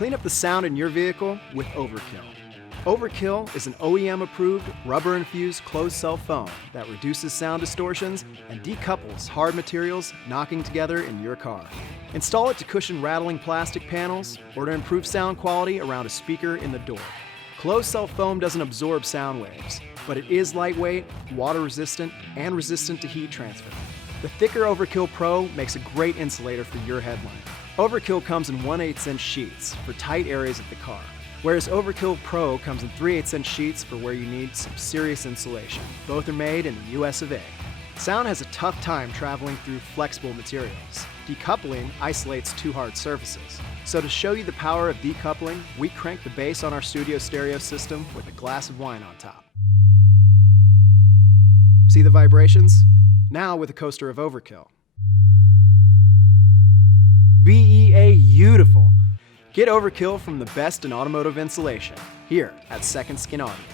Clean up the sound in your vehicle with Overkill. Overkill is an OEM-approved, rubber-infused closed-cell foam that reduces sound distortions and decouples hard materials knocking together in your car. Install it to cushion rattling plastic panels or to improve sound quality around a speaker in the door. Closed-cell foam doesn't absorb sound waves, but it is lightweight, water-resistant, and resistant to heat transfer. The thicker Overkill Pro makes a great insulator for your headline. Overkill comes in 1/8" sheets for tight areas of the car, whereas Overkill Pro comes in 3/8" sheets for where you need some serious insulation. Both are made in the US of A. Sound has a tough time traveling through flexible materials. Decoupling isolates too hard surfaces. So to show you the power of decoupling, we crank the bass on our studio stereo system with a glass of wine on top. See the vibrations? Now with a coaster of Overkill. Beautiful! Get Overkill from the best in automotive insulation, here at Second Skin Audio.